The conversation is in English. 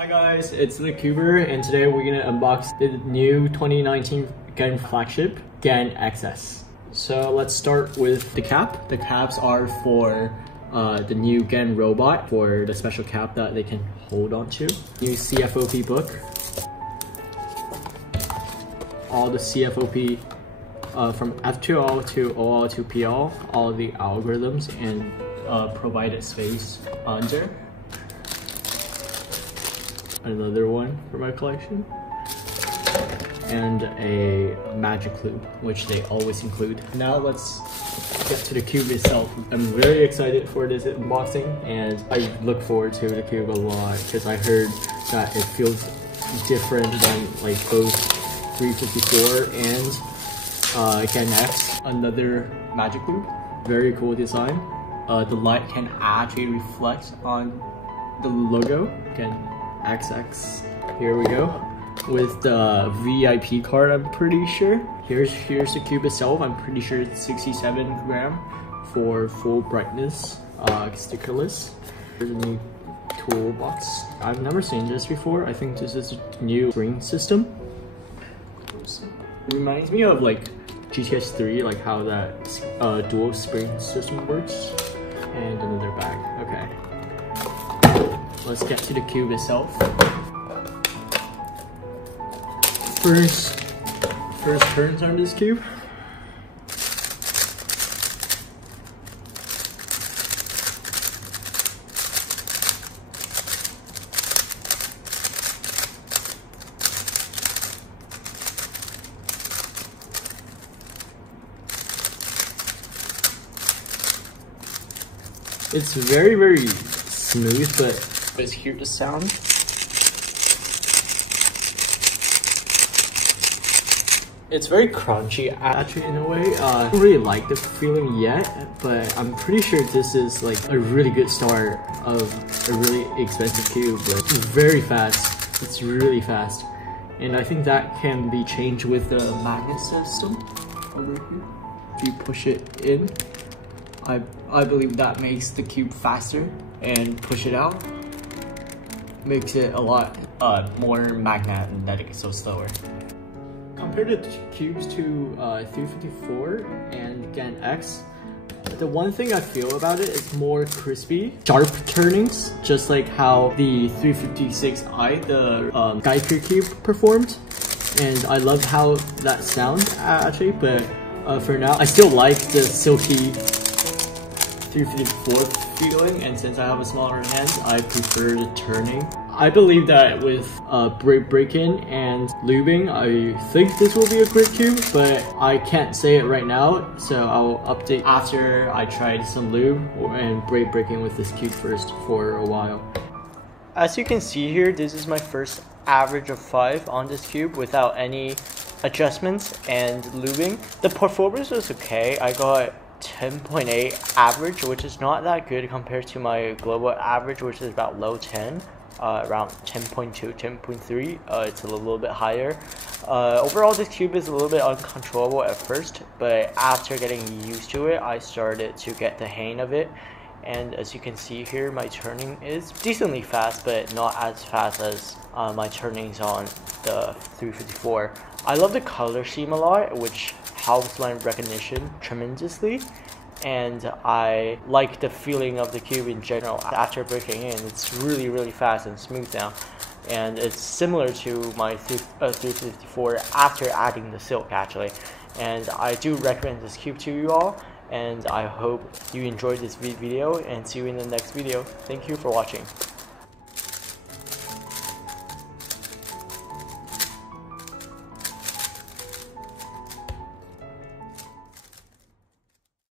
Hi guys, it's the Cuber, and today we're gonna unbox the new 2019 GAN Flagship GAN XS. So let's start with the cap. The caps are for the new GAN robot, for the special cap that they can hold on to. New CFOP book. All the CFOP from F2L to OL to PL, all the algorithms and provided space under. Another one for my collection, and a magic loop, which they always include. Now let's get to the cube itself. I'm very excited for this unboxing, and I look forward to the cube a lot because I heard that it feels different than like both 354 and GAN X. Another magic loop, very cool design. The light can actually reflect on the logo. GAN XX. Here we go with the VIP card. I'm pretty sure. Here's the cube itself. I'm pretty sure it's 67 gram for full brightness, stickerless. Here's a new toolbox. I've never seen this before. I think this is a new spring system. It reminds me of like GTS 3, like how that dual spring system works. And another bag. Okay. Let's get to the cube itself. First turns on this cube. It's very smooth, but let's hear the sound. It's very crunchy actually in a way. I don't really like the feeling yet, but I'm pretty sure this is like a really good start of a really expensive cube. But it's very fast. It's really fast. And I think that can be changed with the magnet system over here. If you push it in, I believe that makes the cube faster, and push it out makes it a lot more magnetic, so slower. Compared to cubes to 354 and GAN X, the one thing I feel about it is more crispy, sharp turnings, just like how the 356i, the Geiger cube, performed. And I love how that sounds actually, but for now, I still like the silky 354 feeling, and since I have a smaller hand, I prefer the turning. I believe that with break-in and lubing, I think this will be a great cube, but I can't say it right now, so I'll update after I tried some lube and break-in with this cube first for a while. As you can see here, this is my first average of 5 on this cube without any adjustments and lubing. The performance was okay. I got 10.8 average, which is not that good compared to my global average, which is about low 10, around 10.2, 10.3. It's a little bit higher. Overall, this cube is a little bit uncontrollable at first, but after getting used to it, I started to get the hang of it. And as you can see here, my turning is decently fast, but not as fast as my turnings on the 354. I love the color scheme a lot, which helps my recognition tremendously, and I like the feeling of the cube in general. After breaking in, it's really fast and smooth now, and it's similar to my 354 after adding the silk actually. And I do recommend this cube to you all, and I hope you enjoyed this video, and see you in the next video. Thank you for watching.